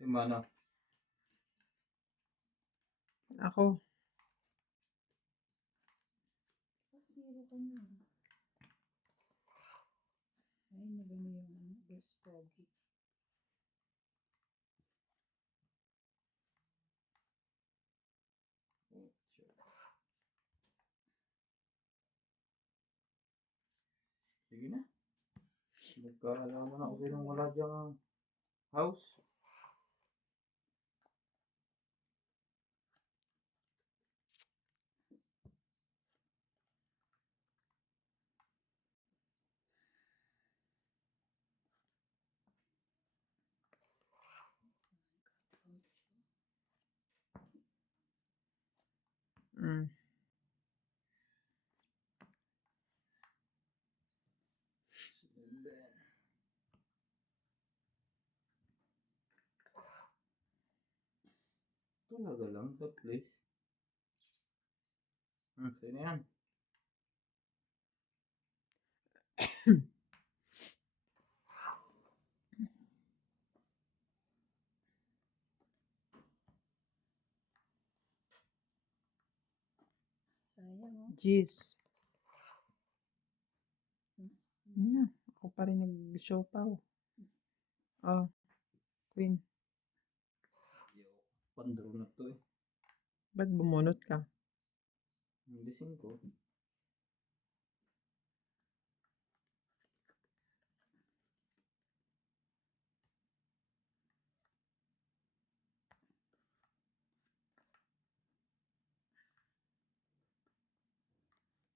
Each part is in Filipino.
Si Mana. Ako. Zero ka na. Ay, magano yung best froggy. Sige na. Nagkaalaman na ako sinong wala diyang house. Mm. Talaga lang, the place. Sino yan? Sayang, oh. Jeez. Ako pa rin nag-show pa. Oh, Queen. Pandro na to eh. Ba't bumunot ka? Hindi 5.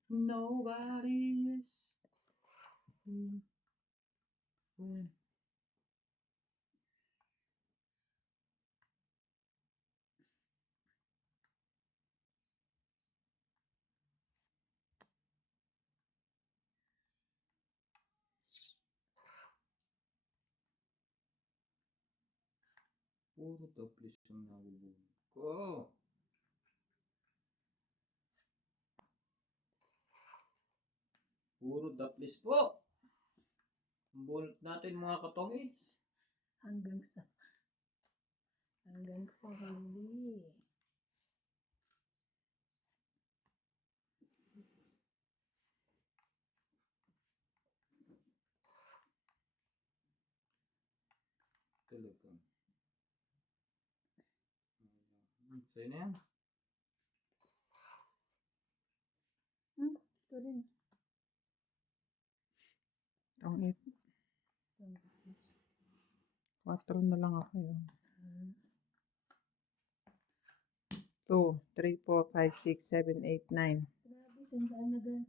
Nobody is. Puro taplis yung nakubuhin ko. Puro taplis po. Ang bunot natin mga katongits. Hanggang sa huli. Talaga. Sa'yo na yan. Ito rin. Ang 4 na lang ako yun. 2, 3, 4, 5, 6, 7, 8, 9. Grabe, sandaan na gan.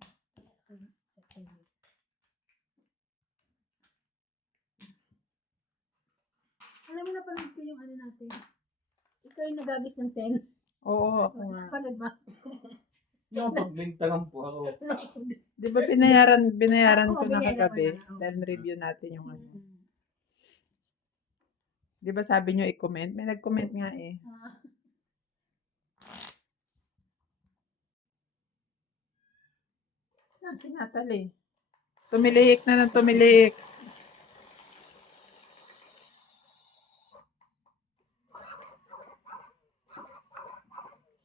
Alam mo na panood ko yung ano natin. Ikaw yung nagagis ng 10. Oo, ako nga. Panood ba? Napagbintangan po ako. Di ba binayaran Oo, ko na binayaran kagabi? ko na, oo. Then review natin yung ano. Di ba sabi nyo i-comment? May nag-comment nga eh. Yan, si Natalie. Tumiliik na ng tumiliik.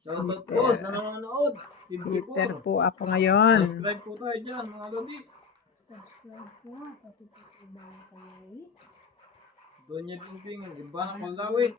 Shoutout po sa nanonood. Peter po ako ngayon. Subscribe po tayo dyan mga lodi. Subscribe po. Pati po sa ibang kayo. Donya Pingping, iba na Kulawi.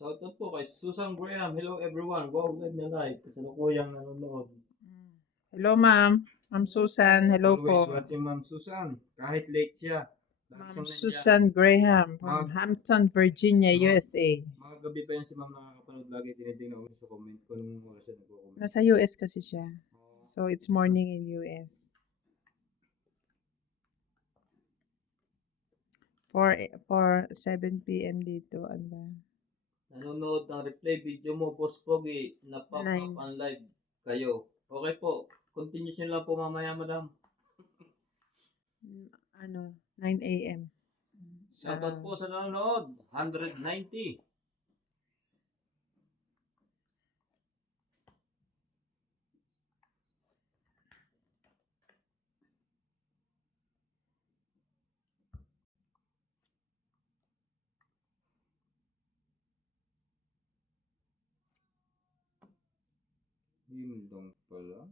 Shoutout po kay Susan Graham. Hello everyone. Wow, live na live. Kasalukuyang nanonood. Hello ma'am. Ma'am Susan. Hello Always po. watching Ma'am Susan. Kahit late siya. Ma'am Susan Graham from Hampton, Virginia, USA. Mga gabi pa yan si ma'am nakakapanood lagi. Tinitingnan ko sa comment ko nung oras siya nagko-comment. Nasa US kasi siya. So, it's morning in US. 7 p.m. dito. Ano? Nanonood ng replay video mo, Boss Pogi, na pop up Nine. ang live kayo. Okay po. Continuation lang po mamaya, madam. 9 a.m. Shoutout po sa nanonood. 190. Yun lang pala.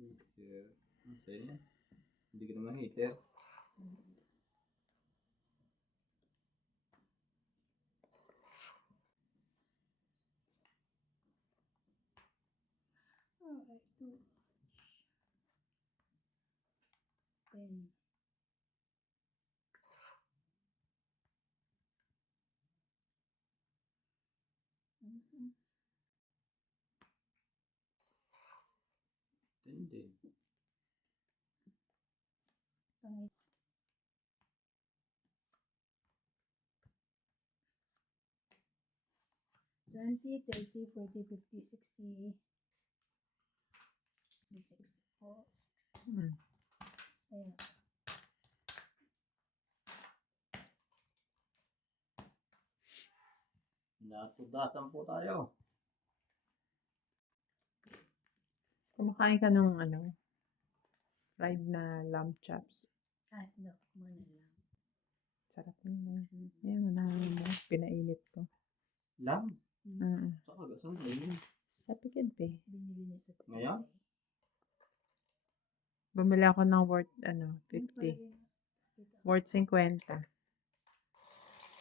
Heater. Ang sa'yo yan? Hindi ka naman heater. Okay, 2. 10. Mhm. Hindi. Pangit. 20, 30, 40, 50, 60, 64. Hmm. Ayan. Natudasan po tayo. Kumakain ka ng fried na lamb chops. No, muna lang. Sarap yun. Yan, unahan mo. Pinainit ko. Lam? Mm. Saka gasang ngayon. Sa Pikidpe. Binili niya sa Ngayon? Bumili ako ng worth, 50. Worth 50.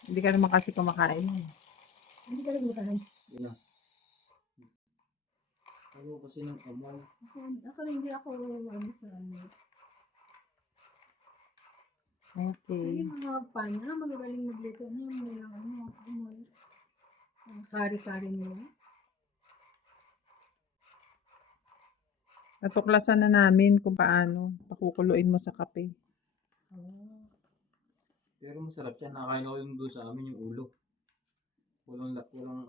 Hindi ka naman kasi kumakain. Hindi ka rin makahan. Yun na. Ako kasi ng amoy. Ako hindi ako sa ano. Okay. Yung mga pana, magagaling magluto niya. Yung mga amoy. Kari-kari nila. Natuklasan na namin kung paano pakukuluin mo sa kape. Oh. Pero masarap siya. Nakain ako yung doon sa amin yung ulo. Walang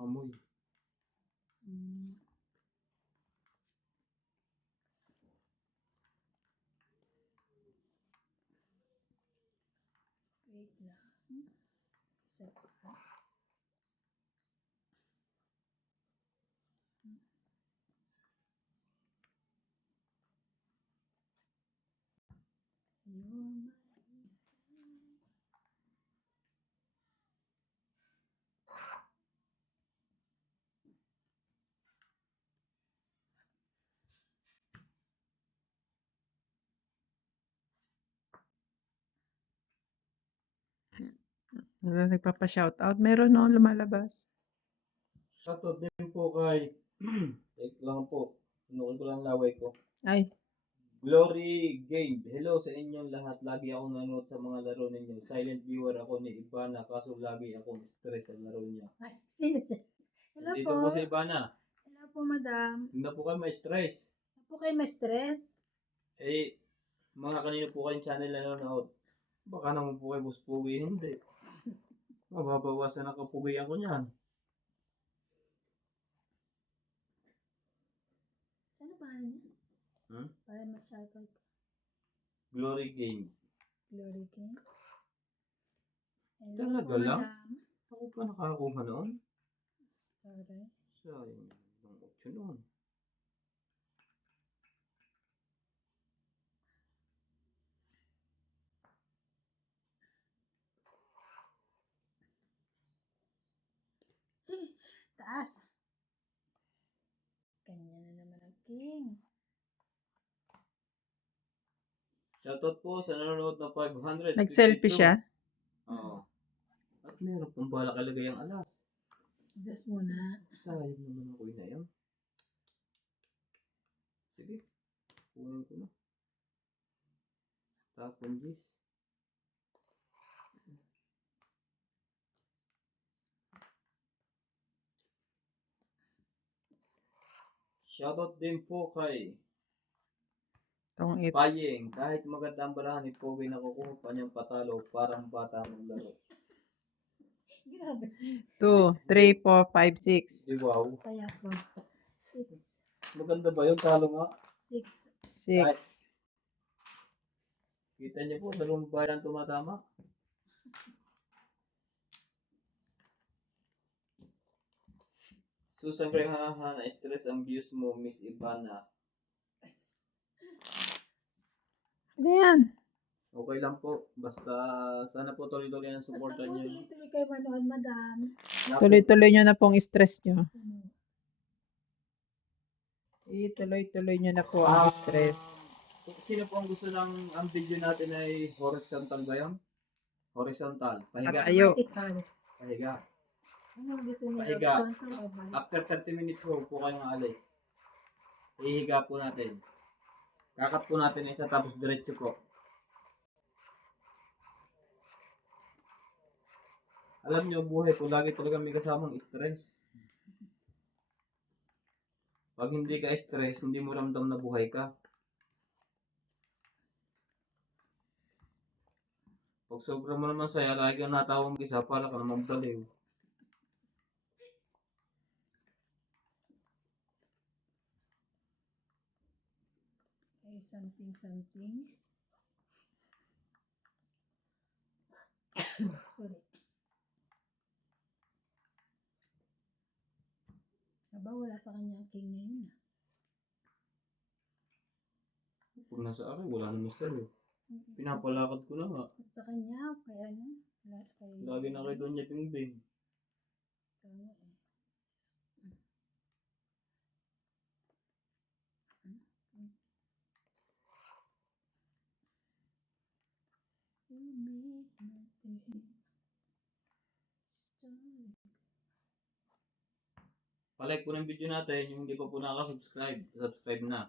amoy. Mm. Wait lang. Isa pa. Yun. Nagpapa-shoutout. Meron no lumalabas. Shoutout din po kay take lang po. Pinukuha ko lang laway ko. Ay, Glory Game. Hello sa inyong lahat. Lagi akong nanonood sa mga laro ninyo. Silent viewer ako ni Ivana kaso lagi akong stress sa laro niya. Ay, sino siya? Hello Dito po. po si Ivana. Hello po, madam. Hindi na po kayo may stress. Hello po kayo ma-stress. Mga kanino po kayong channel na nanonood. Baka naman po kayo buspugi. Hindi. Mababawasan ang kapugian ko niyan. Ano pa niya? Para ma-shoutout. Glory Game. Glory King. Hello Talaga po, lang? madam. Ako pa nakakuha noon. Sorry. Sayang. Ang 8 noon. Taas. Kanya na naman ang king. Shoutout po sa nanonood ng 500. nag-selfie siya. Oo. At meron pong balak ilagay ang alas. Gas muna. Sayang naman ako na yun. Sige. Kunin ko na. Tapon Gis. Shoutout din po kay Tong it. Payeng. Kahit maganda ang balahan ni Pogi, nakukuha pa niyang patalo parang bata maglaro. Grabe. 2, 3, 4, 5, 6. Di wow. Kaya po. 6. Maganda ba yun? Talo nga. 6. 6. Kita niyo po, dalawang bayan tumatama. Susan Gray, haha, na-stress ang views mo, Miss Ivana. Ano yan? Okay lang po. Basta sana po tuloy-tuloy ang Basta suporta po, niyo. tuloy-tuloy kayo manood, madam. Tuloy-tuloy nyo na pong stress nyo. Ano? Tuloy-tuloy nyo na po ang stress. Sino po ang gusto ng ang video natin ay horizontal ba yun? Horizontal. Pahiga. Patayo. Vertical. Pahiga. Ano ang gusto niyo? Pahiga. Horizontal o balik? After 30 minutes po kayong alis. Ihiga po natin. Kakat po natin isa tapos diretso po. Alam niyo, buhay po lagi talaga may kasamang stress. Pag hindi ka stress, hindi mo ramdam na buhay ka. Pag sobra mo naman saya, lagi kang natawang isa, para ka naman baliw. Okay, something. Sorry. Aba, wala sa kanya ang king ngayon. Pag nasa akin, wala naman sa'yo. Pinapalakad ko na nga. Sa kanya, kaya ano? Wala sa kayo. Lagi na kay Doña Bingbing. Tama eh. You make my day start. Palike po ng video natin, yung hindi pa po nakasubscribe, subscribe na.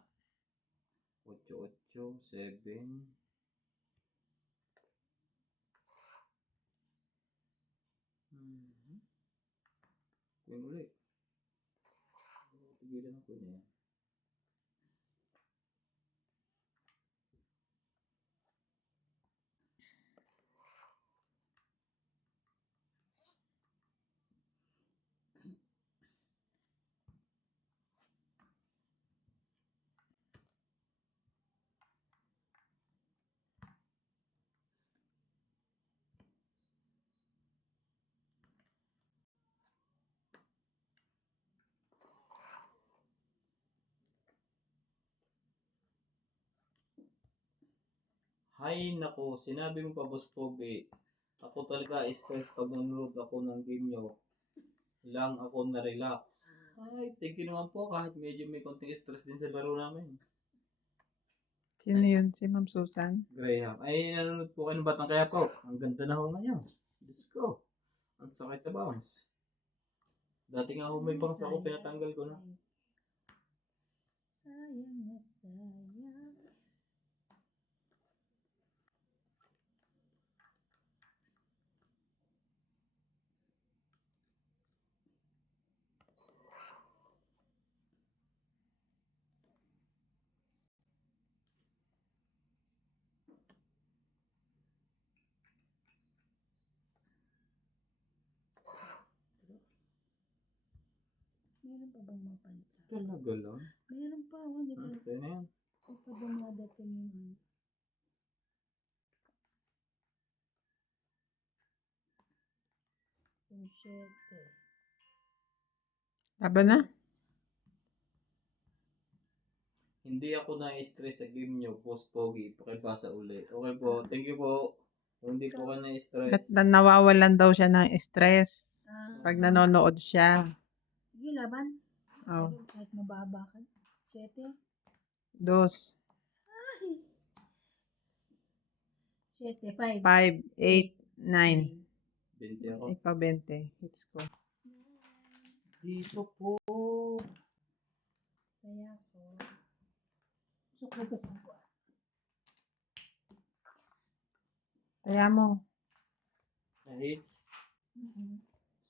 887. Queen ulit. Tigilan ako niya. Hay nako, sinabi mo pa Boss Pogi. Ako talaga stress pag nanonood ako ng game nyo. Lang ako na-relax. Ay, thank you naman po kahit medyo may konting stress din sa laro namin. Sino yun? Si Ma'am Susan? Graham. Ay, nanonood po kayo ng Batang Kaya po. Ang ganda na ho ngayon. Diyos ko. Ang sakit na bounce. Dati nga ho may bangs ako, pinatanggal ko na. Sayang na sayang. Meron pa bang mapansa? Talaga lang. Meron pa, oh, di ba? Okay na yan. Ito pa dumadating yung yung 7. Aba na? Hindi ako na-stress sa game nyo, Boss Pogi. Pakibasa uli. Okay po. Thank you po. Kung hindi po ka na-stress. Ba't nawawalan daw siya ng stress pag Ah, nanonood siya? sige, laban. Oh, Pero kahit mababa ka. 7. 2, 7, 5. 5, 8, 9. 20 ako. Ikaw 20. Hits ko. Dito po. Kaya ko. Gusto ko. Kaya mo. Kahit, Mm.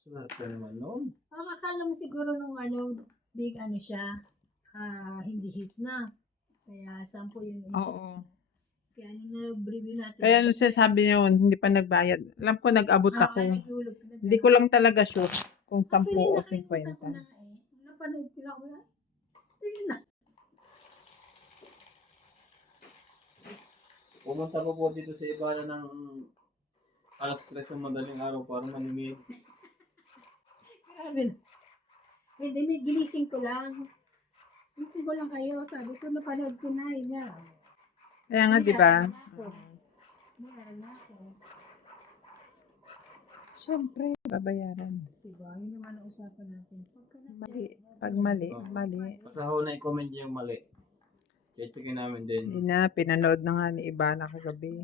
swerte naman nun. Akala mo siguro nung big siya, hindi hits na. Kaya 10 yun. Oo. Kaya nung na-review natin. Kaya nung sinasabi niya yun, hindi pa nagbayad. Alam ko nag-abot ako. Nagulog. Hindi ko lang talaga sure kung 10 Actually, o nakalimutan ko 50. na nga eh. Napanood ko lang ako. Ito yun na. Pumunta ko po dito sa Ibarra ng alas 3 ng madaling araw para manimid. Grabe na. Hindi, may ginising ko lang. Ginising ko lang kayo. Sabi ko, napanood ko na. Yun nga. Kaya nga, di ba? Meron na ako. Siyempre, babayaran. Diba? Yun naman ang usapan natin. Mali. Pag mali, mali. Basta ho na i-comment niyo yung mali. Checkin namin din. Hindi na, pinanood na nga ni Ivana kagabi.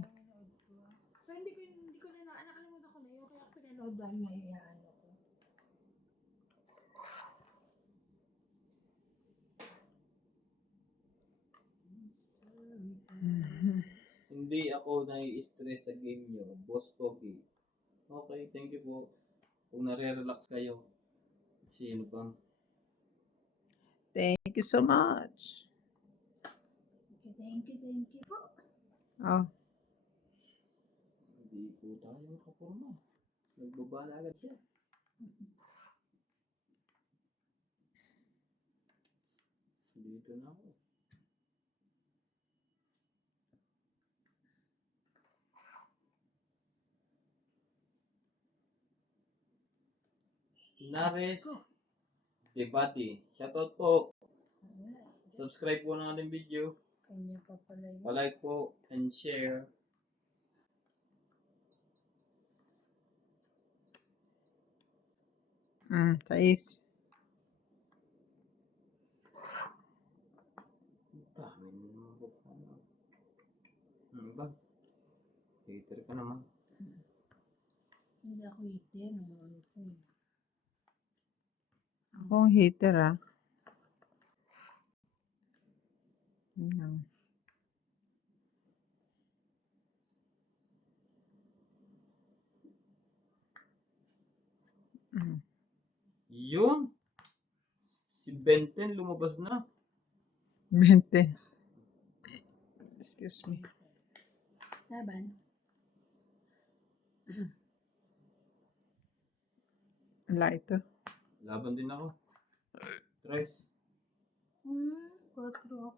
So, hindi ko na nakalimutan ko na yun. Kaya pinanood dahil may ko. Hindi ako nai-stress sa game nyo. Boss Pogi. Okay, thank you po. Kung nare-relax kayo. Sino pa? Thank you so much. Okay, thank you po. Oh, Hindi po tayo makapurma. Nagbaba na agad siya. Dito na ako. Nares Debati. Shoutout po. Subscribe po ng ating video. Kanya pa pala yun. Pa-like po and share. sais. Dami naman po. Ba? Hater ka naman. Hindi ako hater. Ano po eh. Ako ang hater ah. Yun lang. Yun. Si Benten lumabas na. 20. Excuse me. Laban. Wala ito. Laban din ako. Tres. 4 ako.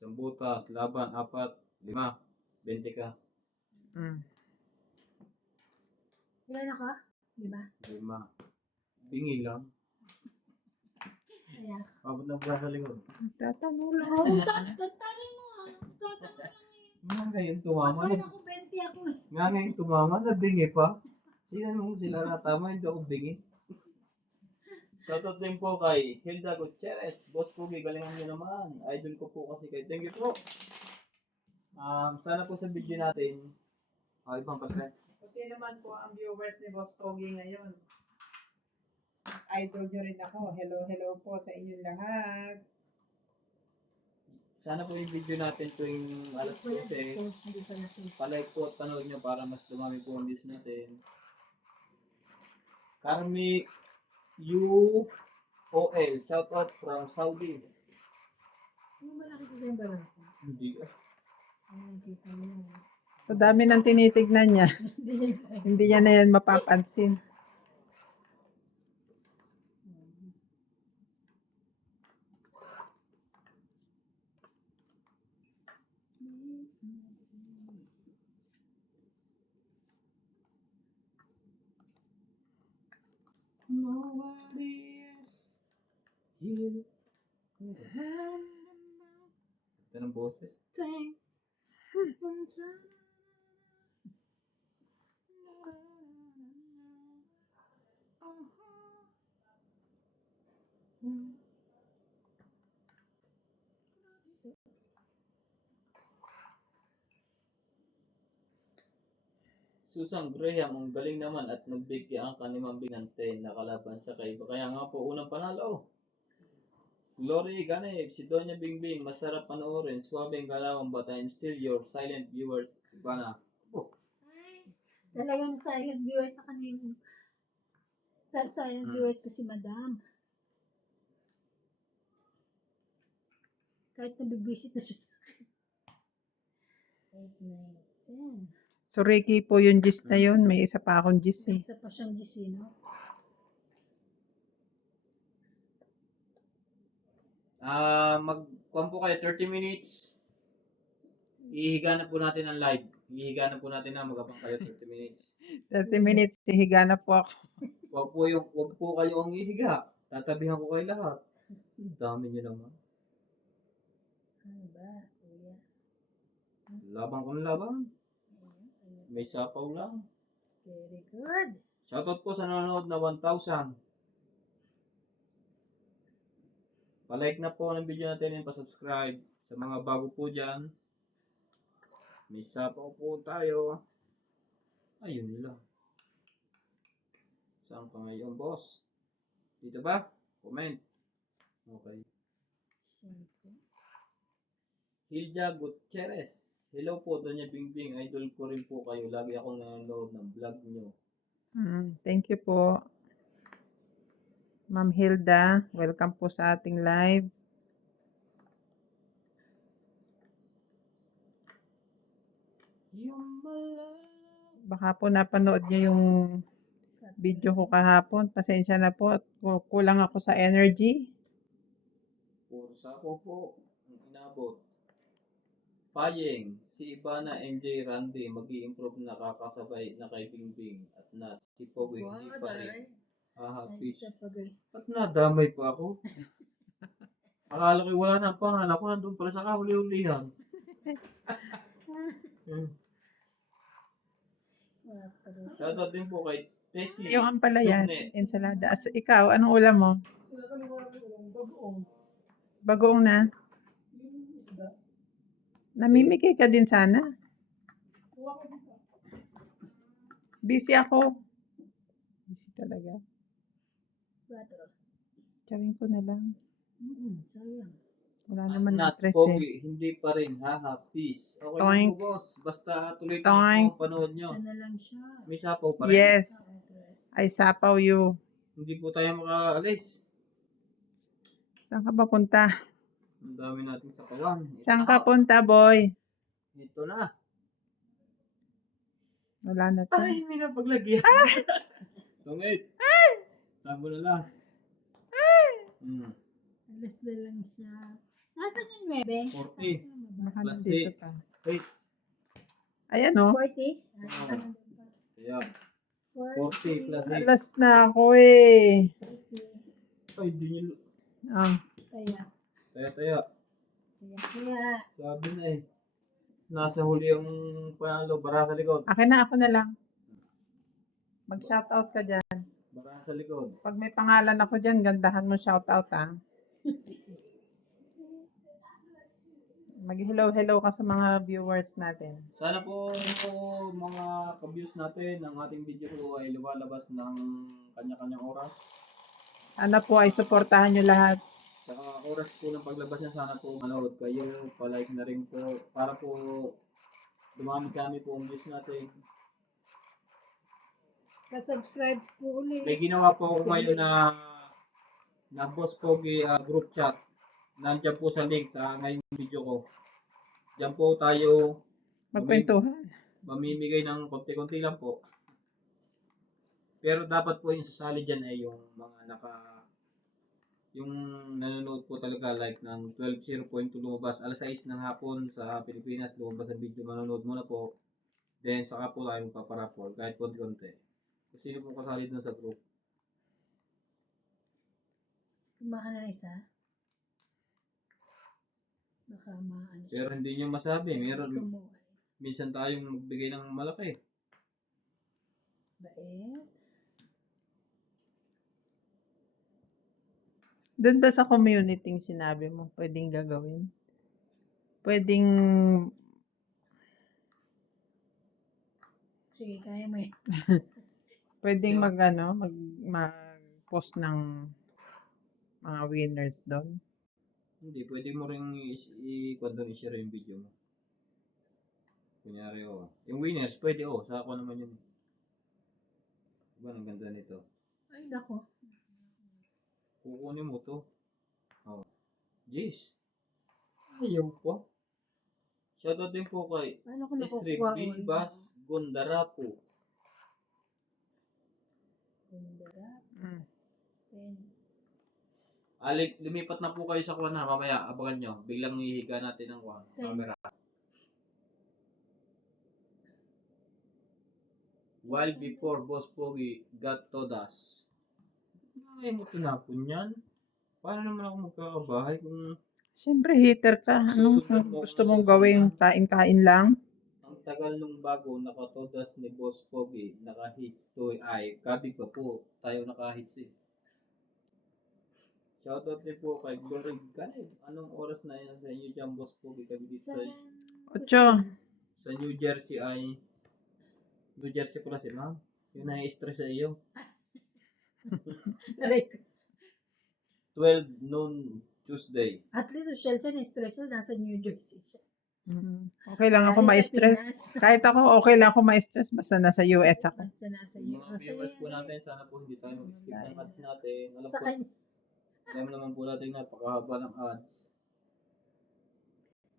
Isang butas. Laban. 4. 5. 20 ka. Ilan na ka? 5? 5. Bingi lang. Kaya. Abot na ba sa likod? Tatanong lang. Tantarin mo ah. Tatanong lang eh. Nga ngayon tumama na. Ako 20 ako eh. Nga ngayon tumama na. Bingi pa. Sino nung sila natama. Hindi ako bingi. Shoutout din po kay Hilda Gutierrez. Boss Pogi, galingan nyo naman. Idol ko po kasi kayo. Thank you po. Sana po sa video natin. Ibang pala. Kung sino man po ang viewers ni Boss Pogi ngayon. Idol nyo rin ako. Hello po sa inyong lahat. Sana po yung video natin tuwing alas 12. Hindi pa natin. Palike po at panood nyo para mas dumami po ang views natin. Carmi UOL. Shoutout from Saudi. Ano ba nakikita yung barang ko? Hindi ka. Ano nakikita mo yan? Sa dami ng tinitignan niya, hindi niya na yan mapapansin. Nobody is here. Ito ng boses. Susan Graham, ang galing naman at nagbigay ang kanimang bingante. Nakalaban siya kay iba. Kaya nga po, unang panalo. Glory Ganeb, si Donya Bingbing, masarap panoorin. Swabing galawang but I'm still your silent viewers. Iba na. Oh, Talagang silent viewers sa kanya silent viewers ko si Madam. Kahit nabibisit na siya sa akin. 8, 9, 10. So, Ricky po yung gist na yun. May isa pa akong gist May eh. isa pa siyang gisino. Magkuhan po kayo 30 minutes. Ihiga na po natin ang live. Ihiga na po natin na magabang kayo 30 minutes. 30 minutes, hihiga na po ako. Wag po kayo ang ihiga. Tatabihan ko kayo lahat. Ang dami niyo naman. Ano ba, kuya? Labang kung labang. Ayan. May sapaw lang. Very good. Shoutout po sa nanonood na 1,000. Pa-like na po ng video natin and pa-subscribe. Sa mga bago po dyan, may sapaw po tayo. Ayun lang. Saan pa ngayon, boss? Dito ba? Comment. Okay. Siyempre. Hilda Gutierrez. Hello po, Doña Bingbing. Idol ko rin po kayo. Lagi akong nanonood ng vlog nyo. Thank you po. Ma'am Hilda, welcome po sa ating live. Yung malay. Baka po napanood niyo yung video ko kahapon. Pasensya na po. Kulang ako sa energy. Puro sapaw po. Ang inabot. Payeng, si Ivana MJ Randy mag-i-improve na kakasabay na kay Bingbing at na si Pogoy hindi pa rin. Happy. Isa pa guys. At nadamay pa ako. Akala ko wala na ang pangalan ko nandun pala sa kahuli-hulihan. Shoutout din po kay Tessie. Yung ampalayas, Sumne. ensalada. Ikaw, anong ulam mo? Bagoong na. Namimigay ka din sana. Busy ako. Busy talaga. 4. Gawin ko na lang. Sayang. Wala naman na Nuts, stress eh. Pogi, hindi pa rin. Haha, peace. Okay Toink. lang po, boss. Basta tuloy-tuloy Toink. po, panood nyo. Isa na lang siya. May sapaw pa rin. Yes. Address. I sapaw you. Hindi po tayo makaalis. Saan ka ba punta? Ang dami natin sa kawan. Ito Saan na ka ho. punta, boy? Ito na. Wala na to. Ay, may napaglagyan. Tungit. Tabo na last. Alas na lang siya. Nasaan yung 9? 40. Baka Plus nandito 6. pa. Face. Ayan o. 40? Ayan. 40 plus 8. Alas na ako eh. 40. Ay, di nyo. Oh. Kaya. Taya. Kaya. Sabi na eh. Nasa huli ang panalo. Bara sa likod. Akin na, ako na lang. Mag-shoutout ka dyan. Bara sa likod. Pag may pangalan ako dyan, gandahan mo shoutout ah. Mag-hello ka sa mga viewers natin. Sana po mga ka-views natin ang ating video ko ay lumalabas ng kanya-kanyang oras. Sana po ay suportahan nyo lahat. Sa oras po ng paglabas niya, sana po manood kayo, pa-like na rin po para po dumami kami po ang views natin. Ka-subscribe po ulit. May ginawa po ako ngayon na Boss Pogi group chat. Nandiyan po sa link sa ngayong video ko. Diyan po tayo Magkwentuhan. mamimigay ng konti-konti lang po. Pero dapat po yung sasali dyan ay yung mga yung nanonood po talaga like ng 12:00 lumabas. Alas 6 ng hapon sa Pilipinas lumabas ang video. Manonood muna po. Then saka po tayo magpaparapol kahit konti-konti. Kung sino po kasali dun sa group. Kumahan na isa. Baka maano. Pero hindi nyo masabi. Meron, Tumuhay. minsan tayong magbigay ng malaki. Bait. Doon ba sa community sinabi mo, pwedeng gagawin? Pwedeng, Sige, kaya mo yan. pwedeng mag-post ng mga winners doon. Hindi, pwede mo rin i-share yung video mo. Kunyari, yung winners, pwede, sa ako naman yun. Diba, ang ganda nito. Ay, nako. Kukunin mo to. Oh. Jeez. Ayaw pa. Shoutout din po kay Paano ko Street nakukuha? Bas Gondarapo. Gundara. Mm. Pen. Lumipat na po kayo sa kuwan na. Mamaya, abangan nyo. Biglang ihiga natin ang kuwan. Okay. Camera. While before Boss Pogi got todas. Ay mo tinapon yan. Paano naman ako magkakabahay kung Siyempre, hater ka. Anong Susunod mo gusto kung mong nasusunod gawin? na. Kain-kain lang? ang tagal nung bago nakatodas ni Boss Pogi, naka-hits to ay kabig pa po tayo naka-hits eh. Shoutout din po kay Glory Guide. Anong oras na yan sa inyo dyan, Boss Pogi? Kami dito sa, 8. sa New Jersey ay New Jersey pala si ma'am. Yun na-stress sa iyo. 12 noon Tuesday. At least social siya, na-stress siya, nasa New Jersey siya. Okay lang ako Ay, sa ma-stress. Pinas. Kahit ako, okay lang ako ma-stress. Basta nasa US ako. Basta nasa Yung New mga viewers po natin, sana po hindi tayo mag-skip ng ads natin. Sa kanya. Alam naman po natin napakahaba ng ads.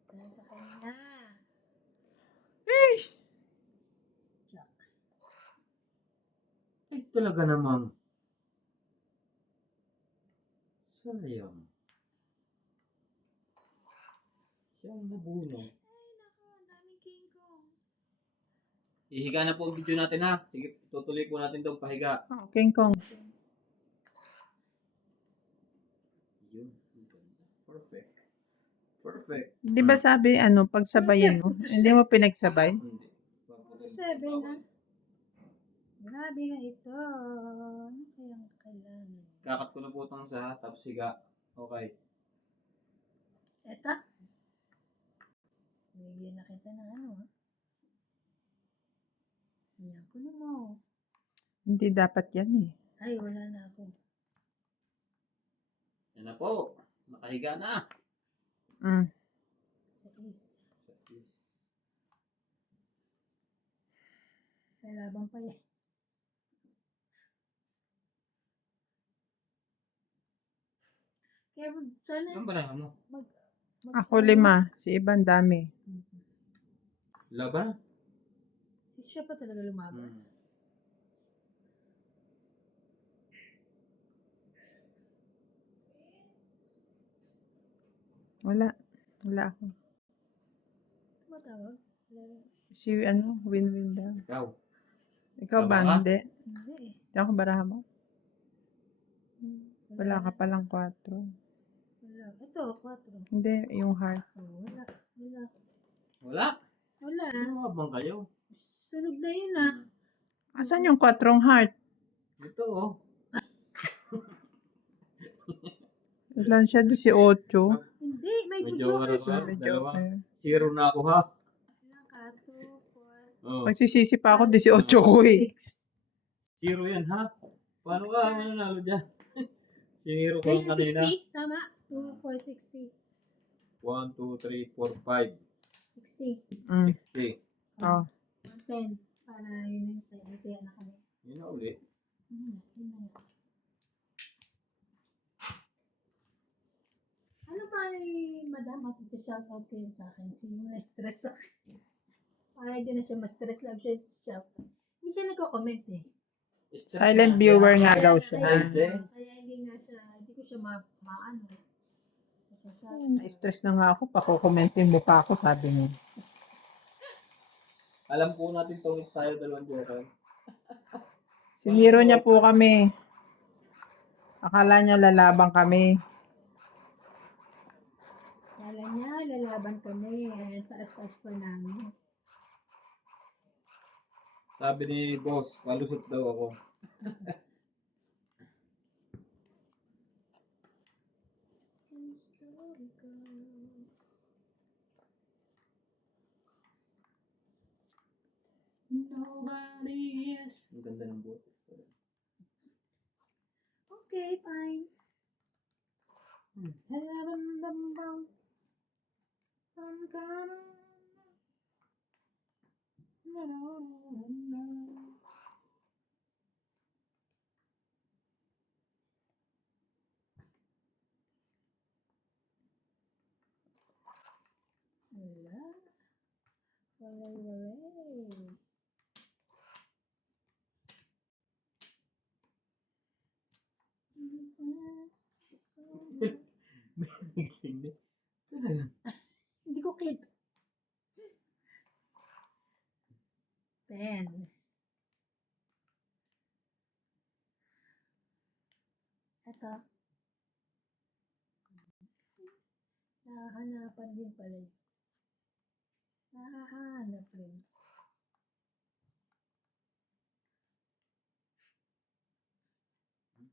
Sa kanya. Ay, talaga namang. Sayang. Siyang nabuno. Ay, nako, ang daming King Kong. Ihiga na po ang video natin ha. Sige, tutuloy po natin itong pahiga. King Kong. Yun. ang ganda. Perfect. Perfect. Di ba sabi, pagsabayin mo? Hindi mo pinagsabay? Hindi. 7 na. Grabe na ito. Ano kayang kailangan? Kakat ko na po itong sa tapos higa. Okay. Eto. Bigyan na kita ng ano, ha? Yan ko na mo. Hindi dapat yan eh. Ay, wala na ako. Yan na po. Nakahiga na. Mm. Sa is. Kalaban pa yan. Kaya sana Anong baraha mo? Ako 5. Si Iban dami. Laban? Siya pa talaga lumaban. Hmm. Wala. Wala ako. Tumatawag? Wala. Si win-win daw. Ikaw. Ikaw ba? Tama ka? Hindi. Hindi eh. Hindi ako baraha mo. Wala ka palang 4. Wala. Ito, 4. Hindi, yung heart. Oh, wala. Wala. Wala? Wala. Ano bang kayo? Sunog na yun ah. Asan yung 4 heart? Ito oh. Ilan siya doon? Si 8. Hindi, may Medyo joker marami. siya. Dalawa. Zero na ako ha. Ilang ka? 2, 4, Oh. Magsisisi pa ako, 18 ko eh. 6. Zero yan ha. Paano ka mananalo dyan? Siniro ko lang Ayun, kanina. 60. Tama. 2, 4, 60. 1, 2, 3, 4, 5, 60. 60. Oh. 10. Para yun yung kaya na kami. Yun na ulit. Yun na nga. Ano pa ni Madam at shoutout ko yun sa akin? Sino na-stress sa akin? Para hindi na siya ma-stress lang siya shoutout. Hindi siya nagko-comment eh. Silent viewer nga daw siya. Kaya hindi nga siya, hindi ko siya maano. Na-stress na nga ako. Pakukomentin mo pa ako, sabi niya. Alam po natin tungit tayo dalawang joker. Siniro niya po kami. Akala niya lalaban kami. Kala niya, lalaban kami. Taas-taas pa namin. Sabi ni boss, kalusot daw ako. Nobody is. Ang ganda ng boses. Okay, fine. Heaven above. I'm gonna. Walay. Nagsindi. Talaga. Hindi ko kita. 10. Ito. Nahahanapan din pala yun. Nahahanap rin.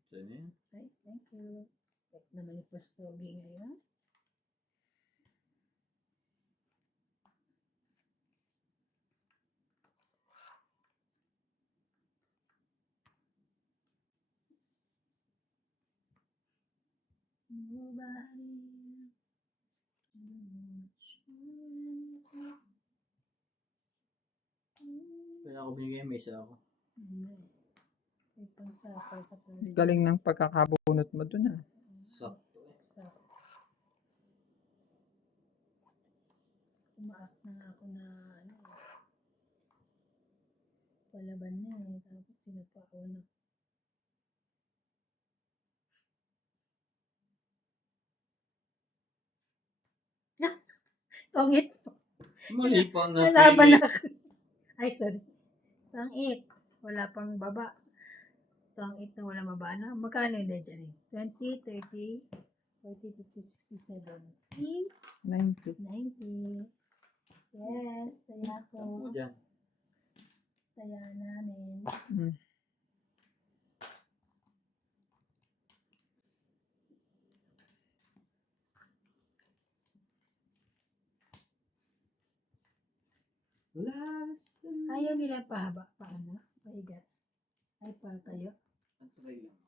Saan yan? Okay, thank you. Check naman yung postogi ngayon. Nobody Kaya ako binigay, may isa ako. Itong sapal sa tuloy. Galing ng pagkakabunot mo dun ah. Sakto eh. Sakto. Umaak na ako na ano eh. Palaban na eh. Tapos sinapa ako na. Tongit. Mali pa na Nalaban pili. na ako. Ay, sorry. Tongit. Wala pang baba. Tongit na wala baba na. Magkano yun dyan eh? 20, 30, 40, 50, 60, 70, 90. 90. Yes, taya ko. Mo dyan. Taya namin. Mm. Last. Ayaw nila pahaba. Paano? Paigat. Ay, pa kayo. Try lang.